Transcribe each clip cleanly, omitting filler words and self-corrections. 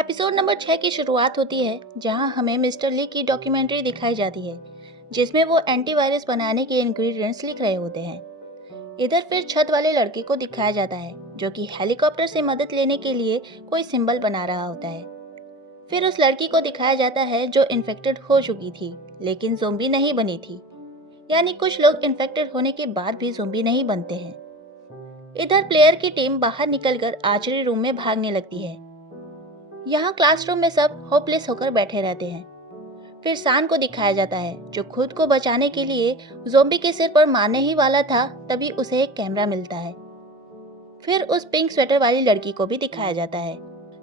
Episode number 6 की शुरुआत होती है जहां हमें मिस्टर ली की डॉक्यूमेंट्री दिखाई जाती है जिसमें वो एंटीवायरस बनाने के इंग्रेडिएंट्स लिख रहे होते हैं। इधर फिर छत वाले लड़के को दिखाया जाता है जो कि हेलीकॉप्टर से मदद लेने के लिए कोई सिंबल बना रहा होता है। फिर उस लड़की को दिखाया जाता है जो इन्फेक्टेड हो चुकी थी लेकिन ज़ोंबी नहीं बनी थी। यानी कुछ लोग इन्फेक्टेड होने के बाद भी ज़ोंबी नहीं बनते हैं। इधर प्लेयर की टीम बाहर निकलकर आर्चरी रूम में भागने लगती है। यहाँ क्लासरूम में सब होपलेस होकर बैठे रहते हैं। फिर सान को दिखाया जाता है जो खुद को बचाने के लिए ज़ोंबी के सिर पर मारने ही वाला था, तभी उसे एक कैमरा मिलता है। फिर उस पिंक स्वेटर वाली लड़की को भी दिखाया जाता है।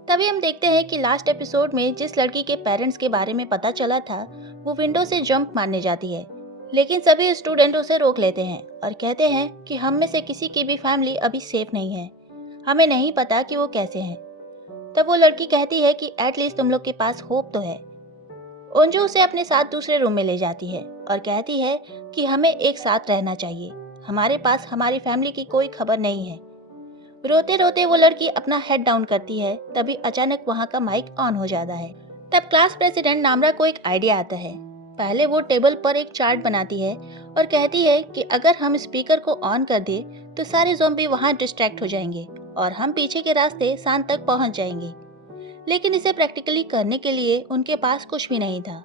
तभी हम देखते हैं कि लास्ट एपिसोड में जिस लड़की के पेरेंट्स के बारे में पता चला था वो विंडो से जंप मारने जाती है, लेकिन सभी स्टूडेंट उसे रोक लेते हैं और कहते हैं कि हम में से किसी की भी फैमिली अभी सेफ नहीं है, हमें नहीं पता कि वो कैसे हैं। तब वो लड़की कहती है कि एटलीस्ट तुम लोग के पास होप तो है। ओंजू उसे अपने साथ दूसरे रूम में ले जाती है और कहती है कि हमें एक साथ रहना चाहिए, हमारे पास हमारी फैमिली की कोई खबर नहीं है। रोते रोते वो लड़की अपना हेड डाउन करती है, तभी अचानक वहाँ का माइक ऑन हो जाता है। तब क्लास प्रेसिडेंट नामरा को एक आइडिया आता है। पहले वो टेबल पर एक चार्ट बनाती है और कहती है कि अगर हम स्पीकर को ऑन कर दे तो सारे ज़ॉम्बी वहाँ डिस्ट्रैक्ट हो जाएंगे और हम पीछे के रास्ते सान तक पहुँच जाएंगे। लेकिन इसे प्रैक्टिकली करने के लिए उनके पास कुछ भी नहीं था।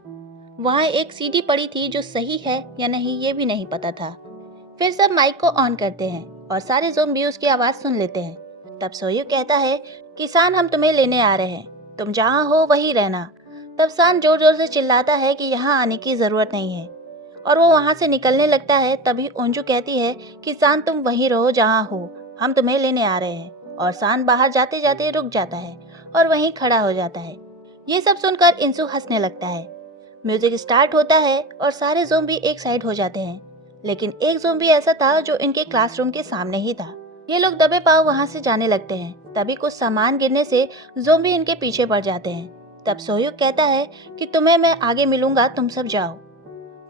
वहाँ एक सीडी पड़ी थी जो सही है या नहीं ये भी नहीं पता था। फिर सब माइक को ऑन करते हैं और सारे ज़ॉम्बी उसकी आवाज़ सुन लेते हैं। तब सोयू कहता है कि सान हम तुम्हें लेने आ रहे हैं, तुम जहाँ हो वहीं रहना। तब सान जोर जोर से चिल्लाता है कि यहाँ आने की ज़रूरत नहीं है और वो वहाँ से निकलने लगता है। तभी ओंजू कहती है कि सान तुम वहीं रहो जहाँ हो, हम तुम्हें लेने आ रहे हैं। और सान बाहर जाते जाते रुक जाता है और वहीं खड़ा हो जाता है। ये सब सुनकर इंसू हंसने लगता है। म्यूजिक स्टार्ट होता है और सारे ज़ॉम्बी एक साइड हो जाते हैं, लेकिन एक ज़ॉम्बी ऐसा था जो इनके क्लासरूम के सामने ही था। ये लोग दबे पांव वहां से जाने लगते हैं। तभी कुछ सामान गिरने से ज़ॉम्बी इनके पीछे पड़ जाते हैं। तब सोयुक कहता है कि तुम्हें मैं आगे मिलूंगा, तुम सब जाओ।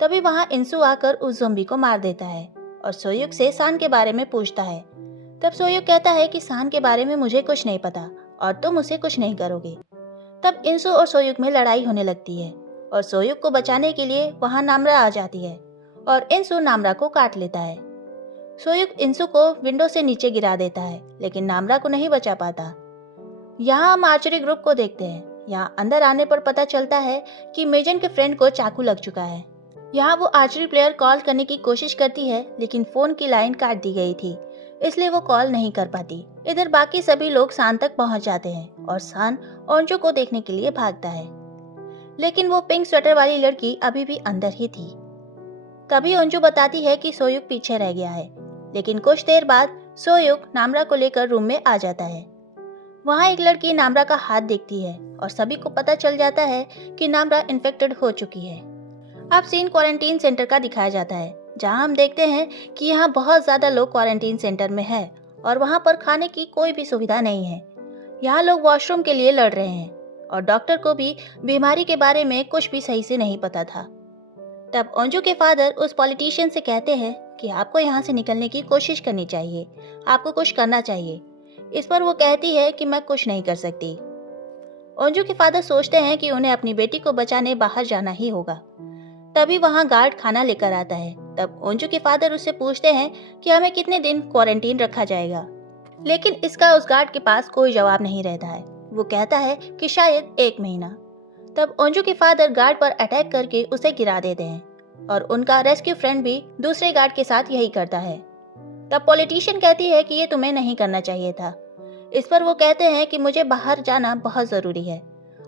तभी वहां इंसू आकर उस ज़ॉम्बी को मार देता है और सोयुक से सान के बारे में पूछता है। तब सोयुक कहता है कि सान के बारे में मुझे कुछ नहीं पता और तुम उसे कुछ नहीं करोगे। तब इंसू और सोयुक में लड़ाई होने लगती है और सोयुक को बचाने के लिए वहां नामरा आ जाती है और इंसू नामरा को काट लेता है। सोयुक इंसू को विंडो से नीचे गिरा देता है लेकिन नामरा को नहीं बचा पाता। यहाँ हम आर्चरी ग्रुप को देखते हैं। यहाँ अंदर आने पर पता चलता है कि मेजन के फ्रेंड को चाकू लग चुका है। यहाँ वो आर्चरी प्लेयर कॉल करने की कोशिश करती है लेकिन फोन की लाइन काट दी गई थी, इसलिए वो कॉल नहीं कर पाती। इधर बाकी सभी लोग सान तक पहुंच जाते हैं और सान ओंजू को देखने के लिए भागता है, लेकिन वो पिंक स्वेटर वाली लड़की अभी भी अंदर ही थी। तभी ओंजू बताती है कि सोयुक पीछे रह गया है, लेकिन कुछ देर बाद सोयुक नामरा को लेकर रूम में आ जाता है। वहाँ एक लड़की नामरा का हाथ देखती है और सभी को पता चल जाता है कि नामरा इन्फेक्टेड हो चुकी है। अब सीन क्वारंटीन सेंटर का दिखाया जाता है, जहां हम देखते हैं कि यहाँ बहुत ज़्यादा लोग क्वारंटीन सेंटर में हैं और वहाँ पर खाने की कोई भी सुविधा नहीं है। यहाँ लोग वॉशरूम के लिए लड़ रहे हैं और डॉक्टर को भी बीमारी के बारे में कुछ भी सही से नहीं पता था। तब ओंजू के फादर उस पॉलिटिशियन से कहते हैं कि आपको यहाँ से निकलने की कोशिश करनी चाहिए, आपको कुछ करना चाहिए। इस पर वो कहती है कि मैं कुछ नहीं कर सकती। ओंजू के फादर सोचते हैं कि उन्हें अपनी बेटी को बचाने बाहर जाना ही होगा। तभी वहाँ गार्ड खाना लेकर आता है। तब ओंजू के फादर उससे पूछते हैं कि हमें कितने दिन क्वारंटीन रखा जाएगा, लेकिन इसका उस गार्ड के पास कोई जवाब नहीं रहता है। वो कहता है कि शायद 1 महीना। तब ओंजू के फादर गार्ड पर अटैक करके उसे गिरा देते हैं और उनका रेस्क्यू फ्रेंड भी दूसरे गार्ड के साथ यही करता है। तब पॉलिटिशियन कहती है कि ये तुम्हें नहीं करना चाहिए था। इस पर वो कहते हैं कि मुझे बाहर जाना बहुत ज़रूरी है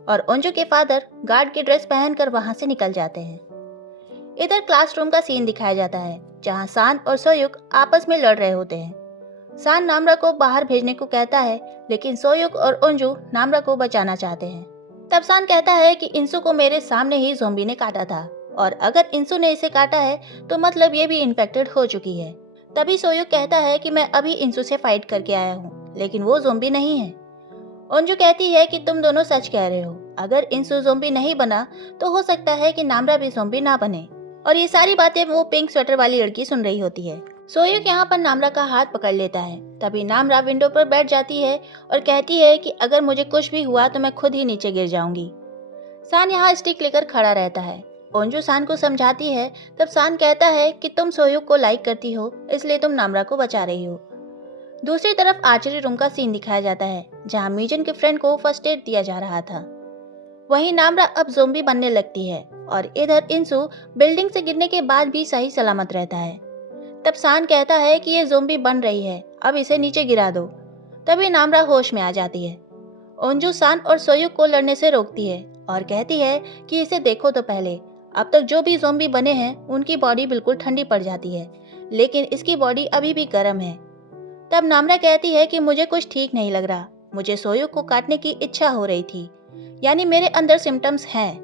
और ओंजू के फादर गार्ड की ड्रेस पहनकर वहाँ से निकल जाते हैं। इधर क्लासरूम का सीन दिखाया जाता है, जहाँ सान और सोयुक आपस में लड़ रहे होते हैं। सान नामरा को बाहर भेजने को कहता है, लेकिन सोयुक और ओंजू नामरा को बचाना चाहते हैं। तब सान कहता है कि इंसू को मेरे सामने ही ज़ॉम्बी ने काटा था और अगर इंसू ने इसे काटा है तो मतलब ये भी इन्फेक्टेड हो चुकी है। तभी सोयुक कहता है कि मैं अभी इंसू से फाइट करके आया हूँ, लेकिन वो ज़ॉम्बी नहीं है। ओंजू कहती है कि तुम दोनों सच कह रहे हो, अगर इंसू ज़ॉम्बी नहीं बना तो हो सकता है कि नामरा भी ज़ॉम्बी ना बने। और ये सारी बातें वो पिंक स्वेटर वाली लड़की सुन रही होती है। सोयुक यहाँ पर नामरा का हाथ पकड़ लेता है। तभी नामरा विंडो पर बैठ जाती है और कहती है कि अगर मुझे कुछ भी हुआ तो मैं खुद ही नीचे गिर जाऊंगी। सान यहाँ स्टिक लेकर खड़ा रहता है। ओंजू सान को समझाती है। तब सान कहता है कि तुम सोयुक को लाइक करती हो, इसलिए तुम नामरा को बचा रही हो। दूसरी तरफ आर्चरी रूम का सीन दिखाया जाता है, जहाँ मीजन के फ्रेंड को फर्स्ट एड दिया जा रहा था। वहीं नामरा अब ज़ोंबी बनने लगती है और इधर इंसु बिल्डिंग से गिरने के बाद भी सही सलामत रहता है। तब सान कहता है कि ये ज़ोंबी बन रही है, अब इसे नीचे गिरा दो। तभी नामरा होश में आ जाती है। ओंजू सान और सोयुक को लड़ने से रोकती है और कहती है कि इसे देखो तो पहले, अब तक जो भी ज़ोंबी बने हैं उनकी बॉडी बिल्कुल ठंडी पड़ जाती है, लेकिन इसकी बॉडी अभी भी गर्म है। तब नामरा कहती है कि मुझे कुछ ठीक नहीं लग रहा, मुझे सोयुक को काटने की इच्छा हो रही थी, यानी मेरे अंदर सिम्टम्स हैं।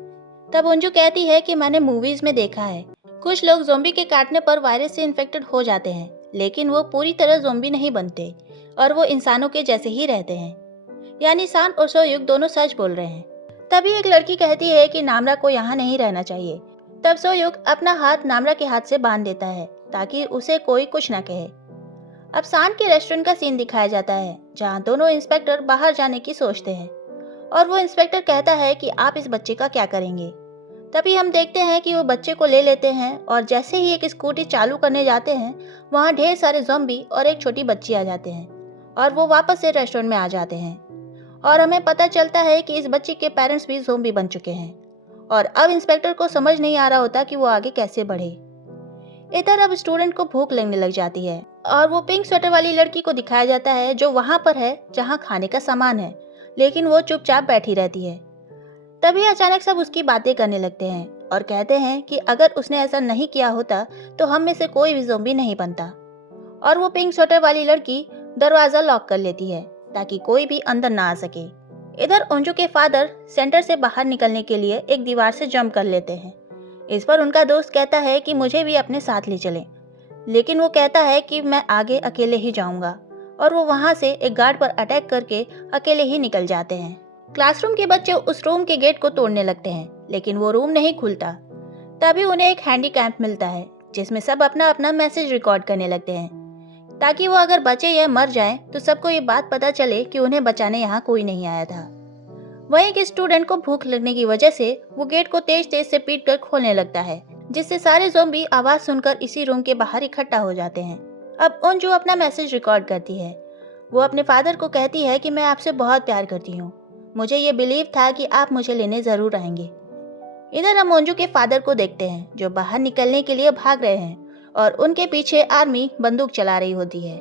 तब ओंजू कहती है कि मैंने मूवीज में देखा है, कुछ लोग ज़ोंबी के काटने पर वायरस से इन्फेक्टेड हो जाते हैं, लेकिन वो पूरी तरह ज़ोंबी नहीं बनते और वो इंसानों के जैसे ही रहते हैं। यानी सान और सोयुक दोनों सच बोल रहे हैं। तभी एक लड़की कहती है कि नामरा को यहाँ नहीं रहना चाहिए। तब सोयुक अपना हाथ नामरा के हाथ से बांध देता है ताकि उसे कोई कुछ न कहे। अब सान के रेस्टोरेंट का सीन दिखाया जाता है, जहाँ दोनों इंस्पेक्टर बाहर जाने की सोचते हैं और वो इंस्पेक्टर कहता है कि आप इस बच्चे का क्या करेंगे। तभी हम देखते हैं कि वो बच्चे को ले लेते हैं और जैसे ही एक स्कूटी चालू करने जाते हैं, वहाँ ढेर सारे ज़ॉम्बी और एक छोटी बच्ची आ जाते हैं और वो वापस से रेस्टोरेंट में आ जाते हैं और हमें पता चलता है कि इस बच्ची के पेरेंट्स भी ज़ॉम्बी बन चुके हैं और अब इंस्पेक्टर को समझ नहीं आ रहा होता कि वो आगे कैसे बढ़े। इधर अब स्टूडेंट को भूख लगने लग जाती है और वो पिंक स्वेटर वाली लड़की को दिखाया जाता है जो वहाँ पर है जहाँ खाने का सामान है, लेकिन वो चुपचाप बैठी रहती है। तभी अचानक सब उसकी बातें करने लगते हैं और कहते हैं कि अगर उसने ऐसा नहीं किया होता तो हम में से कोई भी ज़ॉम्बी नहीं बनता। और वो पिंक स्वेटर वाली लड़की दरवाज़ा लॉक कर लेती है ताकि कोई भी अंदर ना आ सके। इधर ओंजू के फादर सेंटर से बाहर निकलने के लिए एक दीवार से जंप कर लेते हैं। इस पर उनका दोस्त कहता है कि मुझे भी अपने साथ ले चलें, लेकिन वो कहता है कि मैं आगे अकेले ही जाऊंगा और वो वहाँ से एक गार्ड पर अटैक करके अकेले ही निकल जाते हैं। क्लासरूम के बच्चे उस रूम के गेट को तोड़ने लगते हैं, लेकिन वो रूम नहीं खुलता। तभी उन्हें एक हैंडीकैप मिलता है जिसमें सब अपना अपना मैसेज रिकॉर्ड करने लगते हैं ताकि वो अगर बचे या मर जाएं तो सबको ये बात पता चले कि उन्हें बचाने यहाँ कोई नहीं आया था। वहीं एक स्टूडेंट को भूख लगने की वजह से वो गेट को तेज तेज से पीट कर खोलने लगता है, जिससे सारे ज़ॉम्बी आवाज सुनकर इसी रूम के बाहर इकट्ठा हो जाते हैं। अब ओंजू अपना मैसेज रिकॉर्ड करती है। वो अपने फादर को कहती है कि मैं आपसे बहुत प्यार करती हूँ, मुझे ये बिलीव था कि आप मुझे लेने जरूर आएंगे। इधर हम ओंजू के फादर को देखते हैं जो बाहर निकलने के लिए भाग रहे हैं और उनके पीछे आर्मी बंदूक चला रही होती है।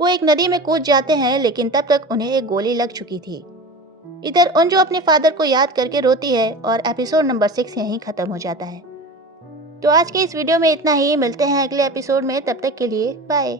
वो एक नदी में कूद जाते हैं, लेकिन तब तक उन्हें एक गोली लग चुकी थी। इधर ओंजू अपने फादर को याद करके रोती है और एपिसोड नंबर 6 यहीं खत्म हो जाता है। तो आज के इस वीडियो में इतना ही। मिलते हैं अगले एपिसोड में, तब तक के लिए बाय।